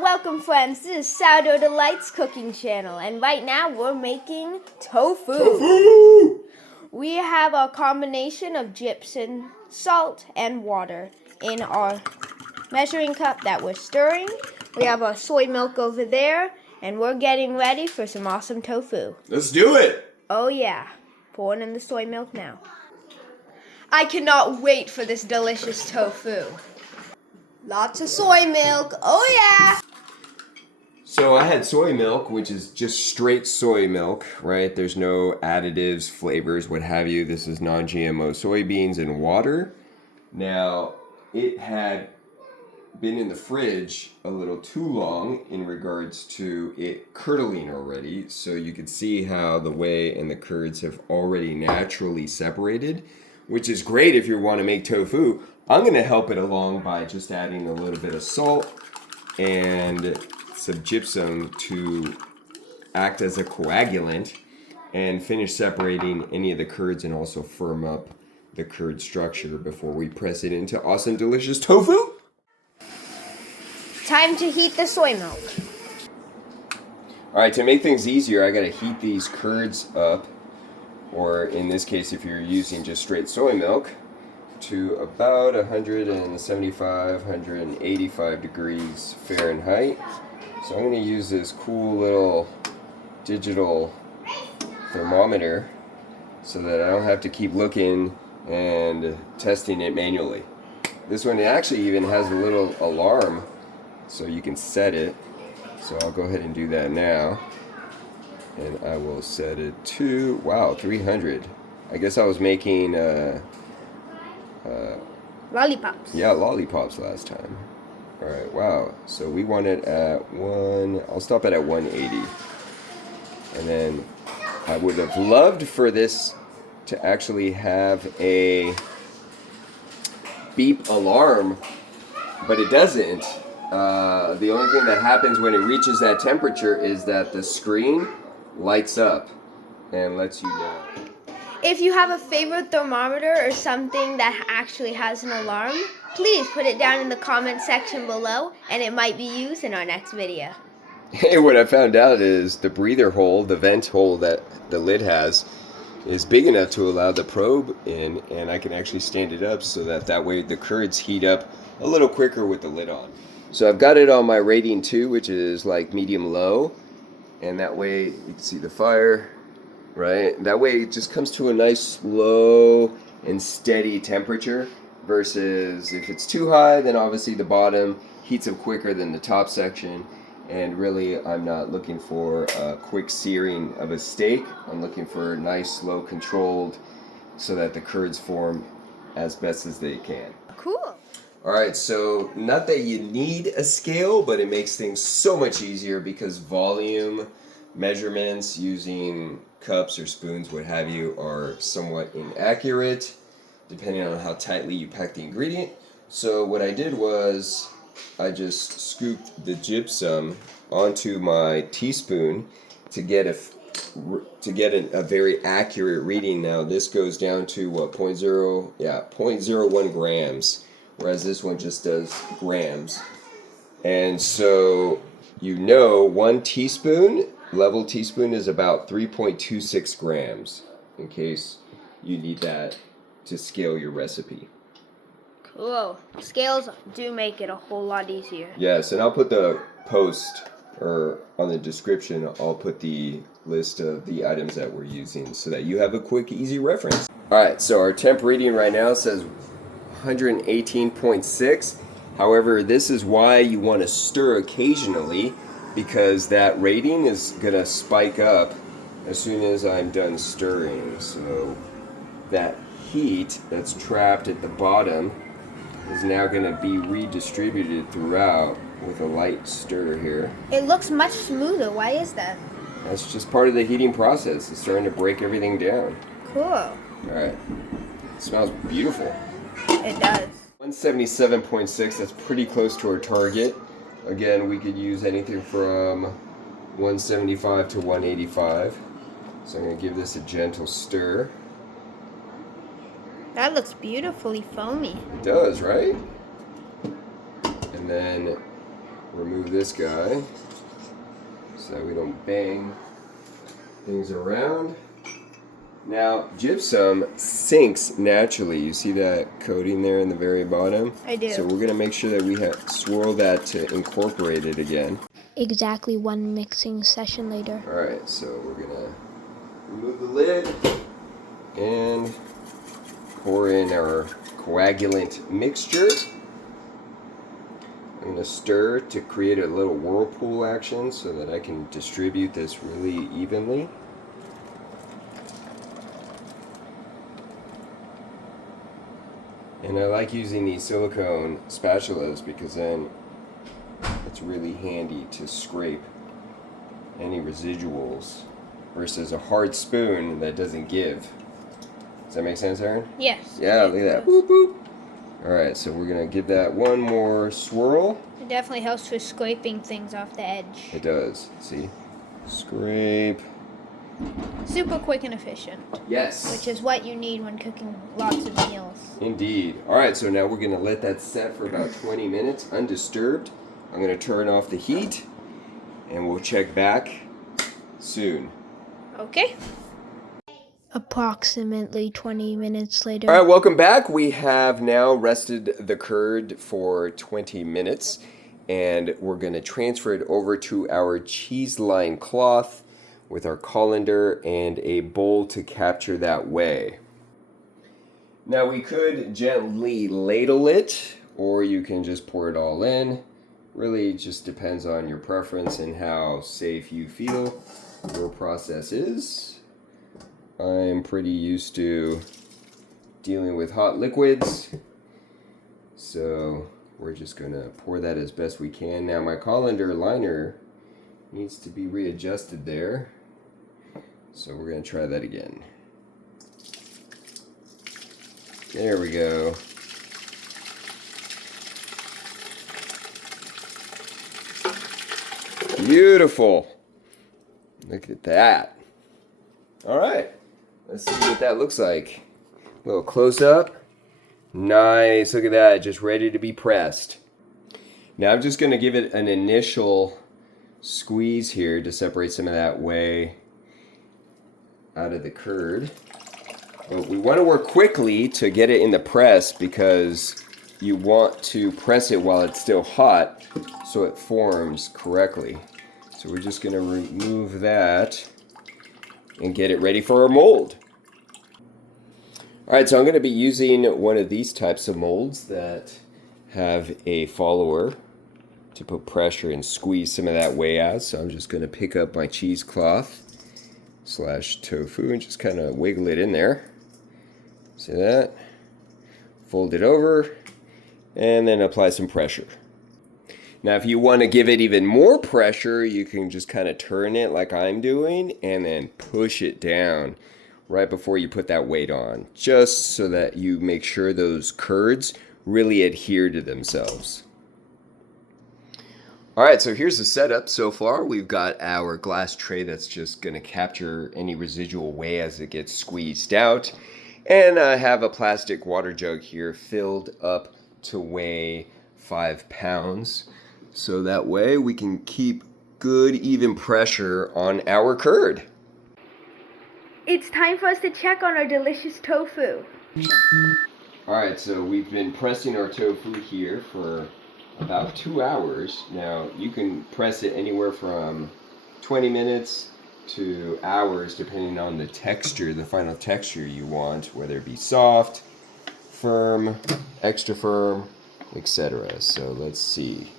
Welcome friends, this is Sourdough Delights cooking channel, and right now we're making tofu. We have a combination of gypsum, salt, and water in our measuring cup that we're stirring. We have our soy milk over there, and we're getting ready for some awesome tofu. Let's do it! Oh yeah, pouring in the soy milk now. I cannot wait for this delicious tofu. Lots of soy milk, oh yeah! So I had soy milk, which is just straight soy milk, right? There's no additives, flavors, what have you. This is non-GMO soybeans and water. Now, it had been in the fridge a little too long in regards to it curdling already. So you can see how the whey and the curds have already naturally separated, which is great if you want to make tofu. I'm going to help it along by just adding a little bit of salt and some gypsum to act as a coagulant and finish separating any of the curds and also firm up the curd structure before we press it into awesome delicious tofu. Time to heat the soy milk. Alright, to make things easier, I gotta heat these curds up, or in this case if you're using just straight soy milk, to about 175, 185 degrees Fahrenheit. So I'm going to use this cool little digital thermometer so that I don't have to keep looking and testing it manually. This one actually even has a little alarm so you can set it. So I'll go ahead and do that now. And I will set it to, wow, 300. I guess I was making lollipops. Yeah, lollipops last time. Alright, wow. So we want it at I'll stop it at 180. And then I would have loved for this to actually have a beep alarm, but it doesn't. The only thing that happens when it reaches that temperature is that the screen lights up and lets you know. If you have a favorite thermometer or something that actually has an alarm, please put it down in the comment section below and it might be used in our next video. Hey, what I found out is the breather hole, the vent hole that the lid has, is big enough to allow the probe in, and I can actually stand it up so that way the curds heat up a little quicker with the lid on. So I've got it on my rating 2, which is like medium low, and that way you can see the fire. Right? That way it just comes to a nice slow and steady temperature versus if it's too high, then obviously the bottom heats up quicker than the top section. And really, I'm not looking for a quick searing of a steak. I'm looking for nice, slow, controlled so that the curds form as best as they can. Cool. Alright, so not that you need a scale, but it makes things so much easier because volume measurements using cups or spoons, what have you, are somewhat inaccurate depending on how tightly you pack the ingredient. So what I did was I just scooped the gypsum onto my teaspoon to get a very accurate reading. Now this goes down to what, 0.01 grams, whereas this one just does grams. And so one teaspoon, level teaspoon, is about 3.26 grams, in case you need that to scale your recipe. Cool. Scales do make it a whole lot easier. Yes, and I'll put the post, or on the description, I'll put the list of the items that we're using so that you have a quick, easy reference. Alright, so our temp reading right now says 118.6. However, this is why you want to stir occasionally, because that rating is going to spike up as soon as I'm done stirring. So that heat that's trapped at the bottom is now going to be redistributed throughout with a light stir here. It looks much smoother. Why is that? That's just part of the heating process. It's starting to break everything down. Cool. Alright. It smells beautiful. It does. 177.6, that's pretty close to our target. Again, we could use anything from 175 to 185. So I'm going to give this a gentle stir. That looks beautifully foamy. It does, right? And then remove this guy so that we don't bang things around. Now, gypsum sinks naturally. You see that coating there in the very bottom? I do. So we're going to make sure that we swirl that to incorporate it again. Exactly one mixing session later. Alright, so we're going to remove the lid and pour in our coagulant mixture. I'm going to stir to create a little whirlpool action so that I can distribute this really evenly. And I like using these silicone spatulas because then it's really handy to scrape any residuals versus a hard spoon that doesn't give. Does that make sense, Aaron? Yes. Yeah, look at that. Boop, boop. Alright, so we're going to give that one more swirl. It definitely helps with scraping things off the edge. It does. See? Scrape. Super quick and efficient. Yes. Which is what you need when cooking lots of meals. Indeed. Alright, so now we're going to let that set for about 20 minutes undisturbed. I'm going to turn off the heat and we'll check back soon. Okay. Approximately 20 minutes later. Alright, welcome back. We have now rested the curd for 20 minutes and we're going to transfer it over to our cheese line cloth with our colander and a bowl to capture that whey. Now we could gently ladle it, or you can just pour it all in. Really just depends on your preference and how safe you feel your process is. I'm pretty used to dealing with hot liquids, so we're just gonna pour that as best we can. Now my colander liner needs to be readjusted there. So we're going to try that again. There we go. Beautiful. Look at that. All right. Let's see what that looks like. A little close up. Nice. Look at that. Just ready to be pressed. Now I'm just going to give it an initial squeeze here to separate some of that whey out of the curd. But we want to work quickly to get it in the press because you want to press it while it's still hot so it forms correctly. So we're just going to remove that and get it ready for our mold. Alright, so I'm going to be using one of these types of molds that have a follower to put pressure and squeeze some of that whey out. So I'm just going to pick up my cheesecloth / tofu and just kind of wiggle it in there. See that? Fold it over and then apply some pressure. Now if you want to give it even more pressure, you can just kind of turn it like I'm doing and then push it down right before you put that weight on, just so that you make sure those curds really adhere to themselves. Alright, so here's the setup so far. We've got our glass tray that's just going to capture any residual whey as it gets squeezed out. And I have a plastic water jug here filled up to weigh 5 pounds. So that way we can keep good even pressure on our curd. It's time for us to check on our delicious tofu. Alright, so we've been pressing our tofu here for about 2 hours. Now you can press it anywhere from 20 minutes to hours depending on the texture, the final texture you want, whether it be soft, firm, extra firm, etc. So let's see.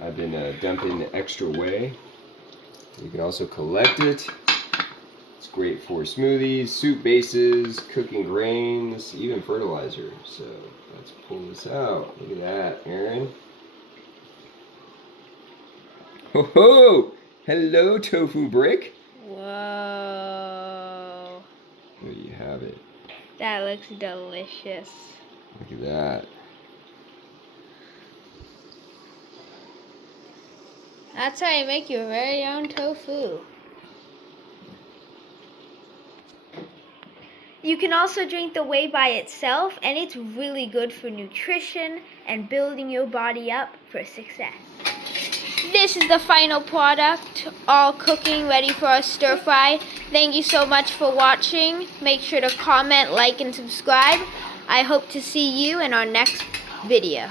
I've been dumping the extra whey. You can also collect it. It's great for smoothies, soup bases, cooking grains, even fertilizer. So let's pull this out. Look at that, Aaron. Ho ho! Hello, tofu brick. Whoa. There you have it. That looks delicious. Look at that. That's how you make your very own tofu. You can also drink the whey by itself, and it's really good for nutrition and building your body up for success. This is the final product, all cooking, ready for our stir fry. Thank you so much for watching. Make sure to comment, like, and subscribe. I hope to see you in our next video.